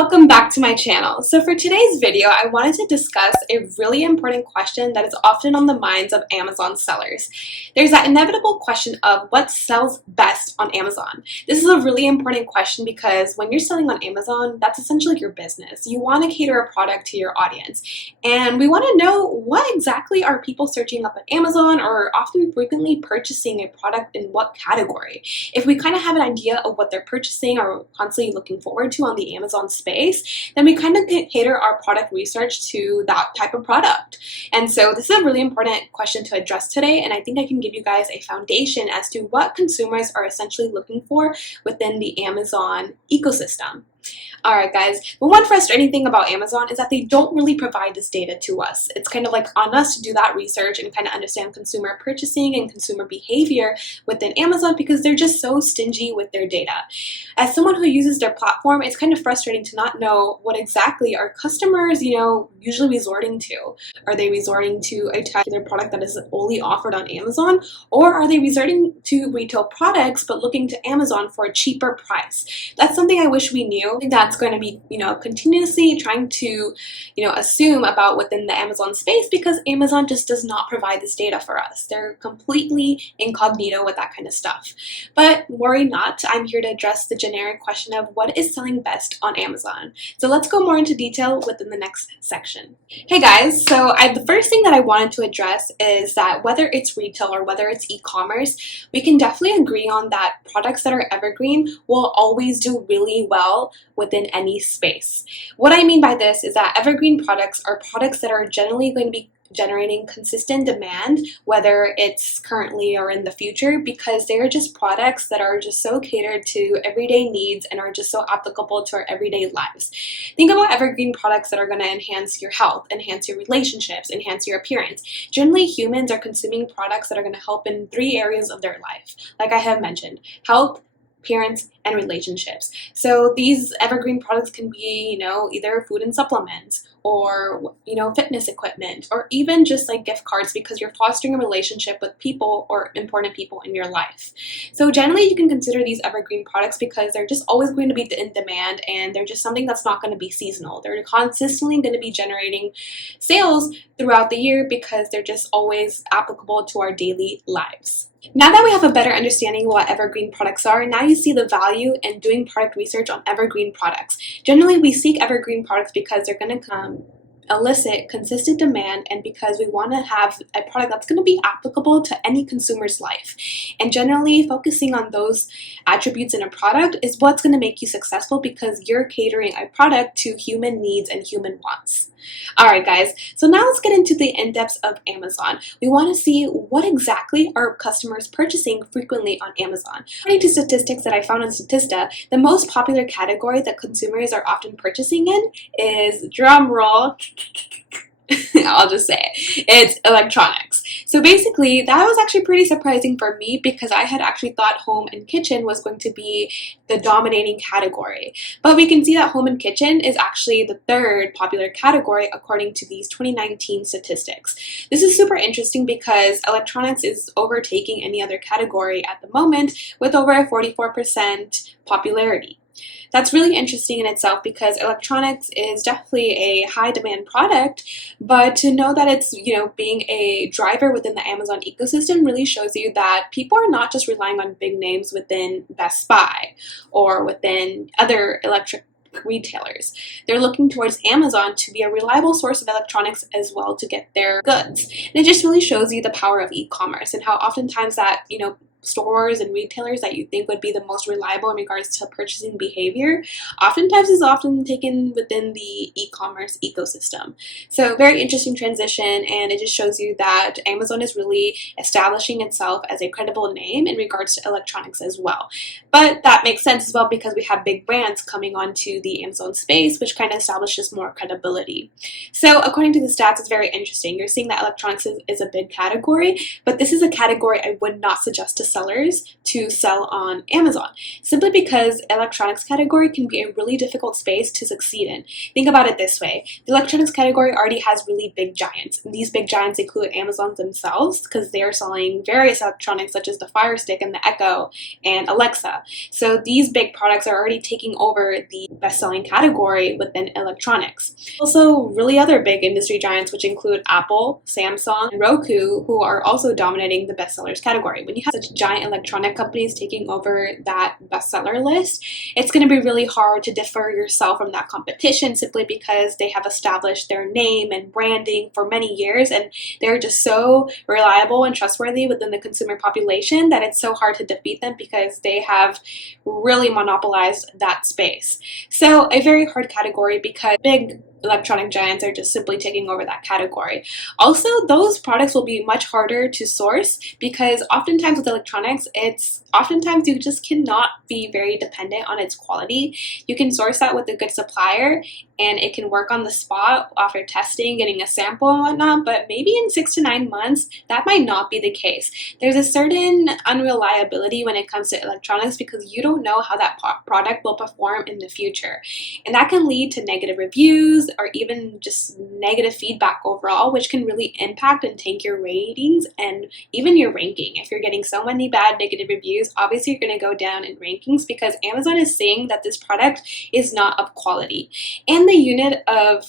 welcome back to my channel. So for today's video, I wanted to discuss a really important question that is often on the minds of Amazon sellers. There's that inevitable question of what sells best on Amazon. This is a really important question because when you're selling on Amazon, that's essentially your business. You want to cater a product to your audience. And we want to know what exactly are people searching up on Amazon or often frequently purchasing a product in what category. If we kind of have an idea of what they're purchasing or constantly looking forward to on the Amazon space, then we kind of cater our product research to that type of product. And so this is a really important question to address today, and I think I can give you guys a foundation as to what consumers are essentially looking for within the Amazon ecosystem. Alright guys, but one frustrating thing about Amazon is that they don't really provide this data to us. It's kind of like on us to do that research and kind of understand consumer purchasing and consumer behavior within Amazon because they're just so stingy with their data. As someone who uses their platform, it's kind of frustrating to not know what exactly are customers, usually resorting to. Are they resorting to a particular product that is only offered on Amazon, or are they resorting to retail products but looking to Amazon for a cheaper price? That's something I wish we knew. I think that's going to be, continuously trying to, assume about within the Amazon space because Amazon just does not provide this data for us. They're completely incognito with that kind of stuff. But worry not, I'm here to address the generic question of what is selling best on Amazon. So let's go more into detail within the next section. Hey guys, so the first thing that I wanted to address is that whether it's retail or whether it's e-commerce, we can definitely agree on that products that are evergreen will always do really well within any space. What I mean by this is that evergreen products are products that are generally going to be generating consistent demand, whether it's currently or in the future, because they're just products that are just so catered to everyday needs and are just so applicable to our everyday lives. Think about evergreen products that are going to enhance your health, enhance your relationships, enhance your appearance. Generally, humans are consuming products that are going to help in 3 areas of their life, like I have mentioned: health, appearance, and relationships. So these evergreen products can be, either food and supplements or, fitness equipment, or even just like gift cards because you're fostering a relationship with people or important people in your life. So generally you can consider these evergreen products because they're just always going to be in demand and they're just something that's not going to be seasonal. They're consistently going to be generating sales throughout the year because they're just always applicable to our daily lives. Now that we have a better understanding of what evergreen products are, now you see the value in doing product research on evergreen products. Generally, we seek evergreen products because they're going to elicit consistent demand and because we want to have a product that's going to be applicable to any consumer's life. And generally, focusing on those attributes in a product is what's going to make you successful because you're catering a product to human needs and human wants. Alright guys, so now let's get into the in-depth of Amazon. We want to see what exactly are customers purchasing frequently on Amazon. According to statistics that I found on Statista, the most popular category that consumers are often purchasing in is, drum roll, I'll just say it's electronics. So basically, that was actually pretty surprising for me because I had actually thought home and kitchen was going to be the dominating category. But we can see that home and kitchen is actually the 3rd popular category according to these 2019 statistics. This is super interesting because electronics is overtaking any other category at the moment with over a 44% popularity. That's really interesting in itself because electronics is definitely a high demand product, but to know that it's, being a driver within the Amazon ecosystem really shows you that people are not just relying on big names within Best Buy or within other electric retailers. They're looking towards Amazon to be a reliable source of electronics as well to get their goods. And it just really shows you the power of e-commerce and how oftentimes that, stores and retailers that you think would be the most reliable in regards to purchasing behavior oftentimes is often taken within the e-commerce ecosystem. So very interesting transition, and it just shows you that Amazon is really establishing itself as a credible name in regards to electronics as well. But that makes sense as well because we have big brands coming onto the Amazon space, which kind of establishes more credibility. So according to the stats, it's very interesting. You're seeing that electronics is a big category, but this is a category I would not suggest to sellers to sell on Amazon, simply because electronics category can be a really difficult space to succeed in. Think about it this way. The electronics category already has really big giants. And these big giants include Amazon themselves, because they are selling various electronics such as the Fire Stick and the Echo and Alexa. So these big products are already taking over the best-selling category within electronics. Also, really other big industry giants, which include Apple, Samsung, and Roku, who are also dominating the bestsellers category. When you have such giant electronic companies taking over that bestseller list, it's going to be really hard to differ yourself from that competition simply because they have established their name and branding for many years, and they're just so reliable and trustworthy within the consumer population that it's so hard to defeat them because they have really monopolized that space. So a very hard category because big electronic giants are just simply taking over that category. Also, those products will be much harder to source because oftentimes with electronics, oftentimes you just cannot be very dependent on its quality. You can source that with a good supplier and it can work on the spot after testing, getting a sample and whatnot, but maybe in 6 to 9 months, that might not be the case. There's a certain unreliability when it comes to electronics because you don't know how that product will perform in the future. And that can lead to negative reviews or even just negative feedback overall, which can really impact and tank your ratings and even your ranking. If you're getting so many bad negative reviews, obviously you're going to go down in rankings because Amazon is saying that this product is not of quality. And the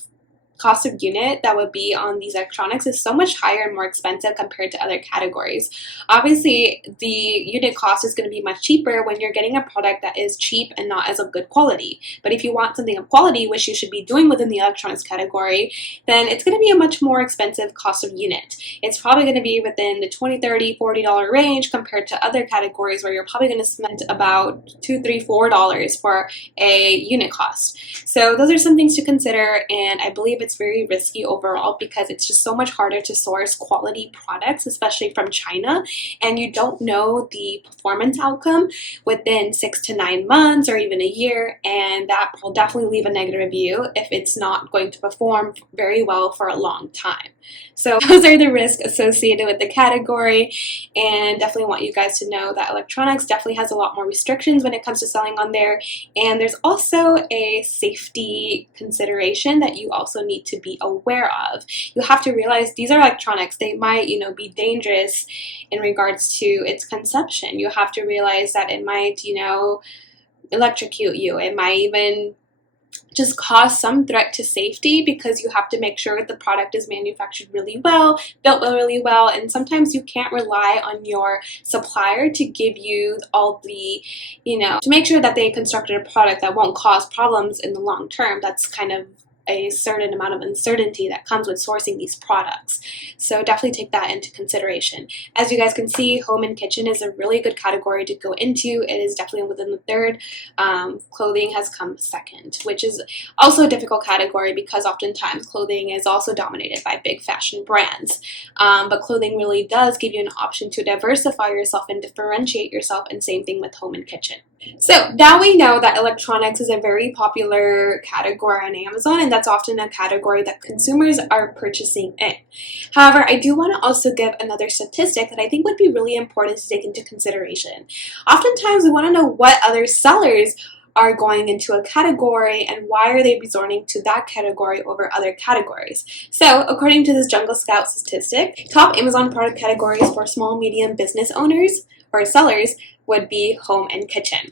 cost of unit that would be on these electronics is so much higher and more expensive compared to other categories. Obviously, the unit cost is going to be much cheaper when you're getting a product that is cheap and not as of good quality. But if you want something of quality, which you should be doing within the electronics category, then it's going to be a much more expensive cost of unit. It's probably going to be within the $20, $30, $40 range compared to other categories where you're probably going to spend about $2, $3, $4 for a unit cost. So those are some things to consider, and I believe it's very risky overall because it's just so much harder to source quality products, especially from China, and you don't know the performance outcome within 6 to 9 months or even a year, and that will definitely leave a negative review if it's not going to perform very well for a long time. So those are the risks associated with the category, and definitely want you guys to know that electronics definitely has a lot more restrictions when it comes to selling on there, and there's also a safety consideration that you also need to be aware of. You have to realize these are electronics. They might, be dangerous in regards to its consumption. You have to realize that it might, electrocute you. It might even just cause some threat to safety because you have to make sure that the product is manufactured really well, built really well, and sometimes you can't rely on your supplier to give you all the, to make sure that they constructed a product that won't cause problems in the long term. That's kind of a certain amount of uncertainty that comes with sourcing these products. So definitely take that into consideration. As you guys can see, home and kitchen is a really good category to go into. It is definitely within the third. Clothing has come second, which is also a difficult category because oftentimes clothing is also dominated by big fashion brands. But clothing really does give you an option to diversify yourself and differentiate yourself, and same thing with home and kitchen. So now we know that electronics is a very popular category on Amazon, and that's often a category that consumers are purchasing in. However, I do want to also give another statistic that I think would be really important to take into consideration. Oftentimes we want to know what other sellers are going into a category and why are they resorting to that category over other categories. So according to this Jungle Scout statistic, top Amazon product categories for small medium business owners or sellers would be home and kitchen.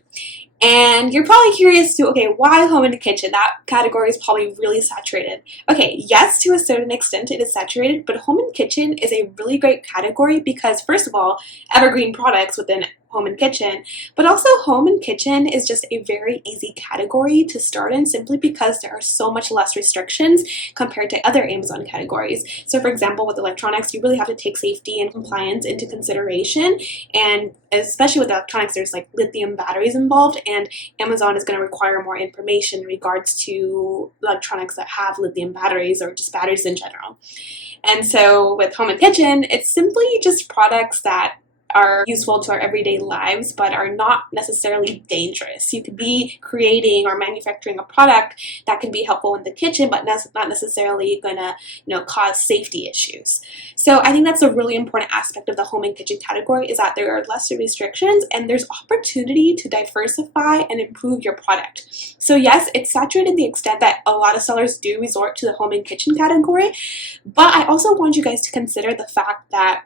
And you're probably curious to, okay, why home and kitchen? That category is probably really saturated. Okay, yes, to a certain extent it is saturated, but home and kitchen is a really great category because, first of all, Evergreen Products within home and kitchen, but also home and kitchen is just a very easy category to start in simply because there are so much less restrictions compared to other Amazon categories. So for example, with electronics, you really have to take safety and compliance into consideration, and especially with electronics, there's like lithium batteries involved, and Amazon is going to require more information in regards to electronics that have lithium batteries or just batteries in general. And so with home and kitchen, it's simply just products that are useful to our everyday lives but are not necessarily dangerous. You could be creating or manufacturing a product that can be helpful in the kitchen but not necessarily gonna cause safety issues. So I think that's a really important aspect of the home and kitchen category, is that there are less restrictions and there's opportunity to diversify and improve your product. So yes, it's saturated to the extent that a lot of sellers do resort to the home and kitchen category, but I also want you guys to consider the fact that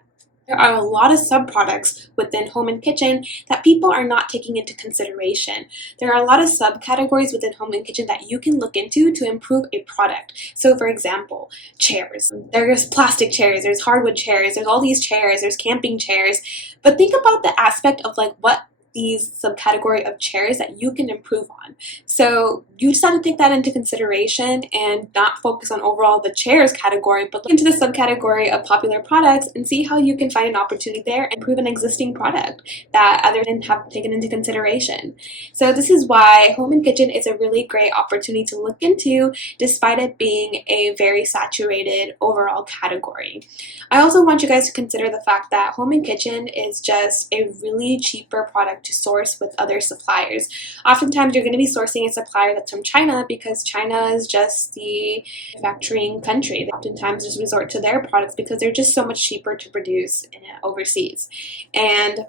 there are a lot of subproducts within home and kitchen that people are not taking into consideration. There are a lot of subcategories within home and kitchen that you can look into to improve a product. So for example, chairs. There's plastic chairs, there's hardwood chairs, there's all these chairs, there's camping chairs. But think about the aspect of like what these subcategory of chairs that you can improve on. So you just have to take that into consideration and not focus on overall the chairs category, but look into the subcategory of popular products and see how you can find an opportunity there and improve an existing product that others didn't have taken into consideration. So this is why home and kitchen is a really great opportunity to look into, despite it being a very saturated overall category. I also want you guys to consider the fact that home and kitchen is just a really cheaper product to source with other suppliers. Oftentimes you're going to be sourcing a supplier that's from China because China is just the manufacturing country. They oftentimes just resort to their products because they're just so much cheaper to produce overseas. And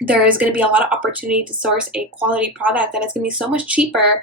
there is going to be a lot of opportunity to source a quality product that is going to be so much cheaper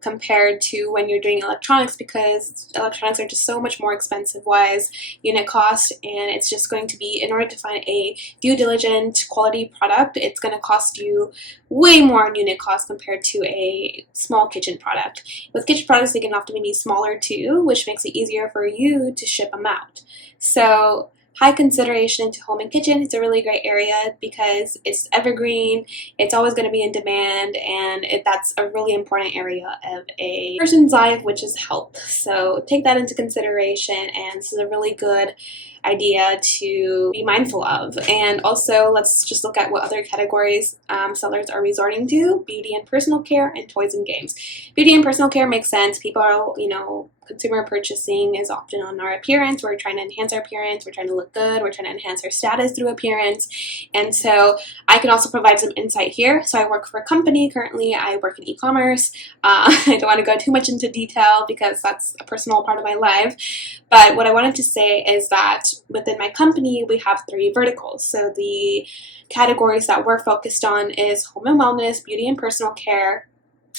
compared to when you're doing electronics, because electronics are just so much more expensive wise unit cost, and it's just going to be, in order to find a due diligent quality product, it's going to cost you way more in unit cost compared to a small kitchen product. With kitchen products, they can often be smaller too, which makes it easier for you to ship them out. So high consideration to home and kitchen. It's a really great area because it's evergreen, it's always going to be in demand, and that's a really important area of a person's life, which is health. So take that into consideration, and this is a really good idea to be mindful of. And also, let's just look at what other categories sellers are resorting to: beauty and personal care, and toys and games. Beauty and personal care makes sense. People are, consumer purchasing is often on our appearance. We're trying to enhance our appearance, we're trying to look good, we're trying to enhance our status through appearance. And so I can also provide some insight here. So I work for a company currently. I work in e-commerce. I don't want to go too much into detail because that's a personal part of my life. But what I wanted to say is that within my company, we have 3 verticals. So the categories that we're focused on is home and wellness, beauty and personal care,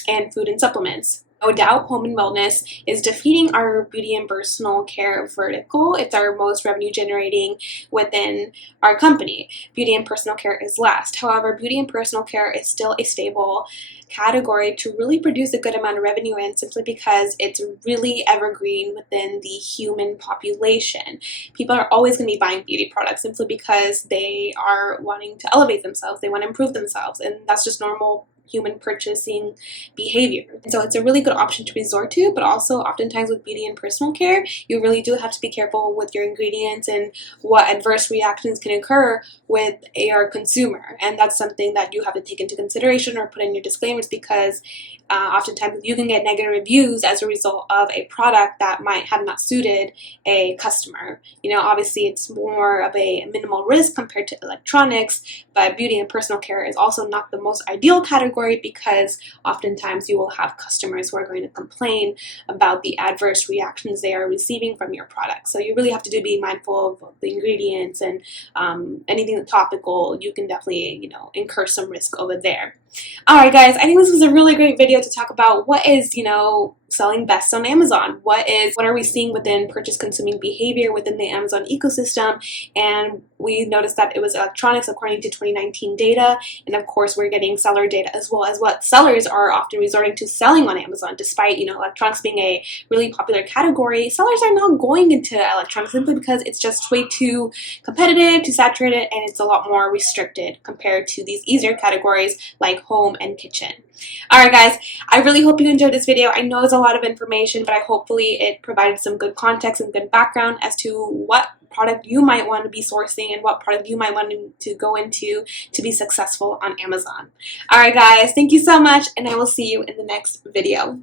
and food and supplements. No doubt, home and wellness is defeating our beauty and personal care vertical. It's our most revenue generating within our company. Beauty and personal care is last. However, beauty and personal care is still a stable category to really produce a good amount of revenue in, simply because it's really evergreen within the human population. People are always going to be buying beauty products simply because they are wanting to elevate themselves, they want to improve themselves, and that's just normal human purchasing behavior. And so it's a really good option to resort to, but also oftentimes with beauty and personal care, you really do have to be careful with your ingredients and what adverse reactions can occur with your consumer. And that's something that you have to take into consideration or put in your disclaimers, because oftentimes you can get negative reviews as a result of a product that might have not suited a customer. Obviously it's more of a minimal risk compared to electronics, but beauty and personal care is also not the most ideal category, because oftentimes you will have customers who are going to complain about the adverse reactions they are receiving from your product. So you really have to be mindful of the ingredients, and anything that's topical, you can definitely incur some risk over there. Alright guys, I think this was a really great video to talk about what is, selling best on Amazon. What are we seeing within purchase consuming behavior within the Amazon ecosystem? And we noticed that it was electronics according to 2019 data, and of course we're getting seller data as well as what sellers are often resorting to selling on Amazon. Despite electronics being a really popular category, sellers are not going into electronics simply because it's just way too competitive, too saturated, and it's a lot more restricted compared to these easier categories like home and kitchen. Alright guys, I really hope you enjoyed this video. I know it's a lot of information, but hopefully it provided some good context and good background as to what product you might want to be sourcing and what product you might want to go into to be successful on Amazon. Alright guys, thank you so much, and I will see you in the next video.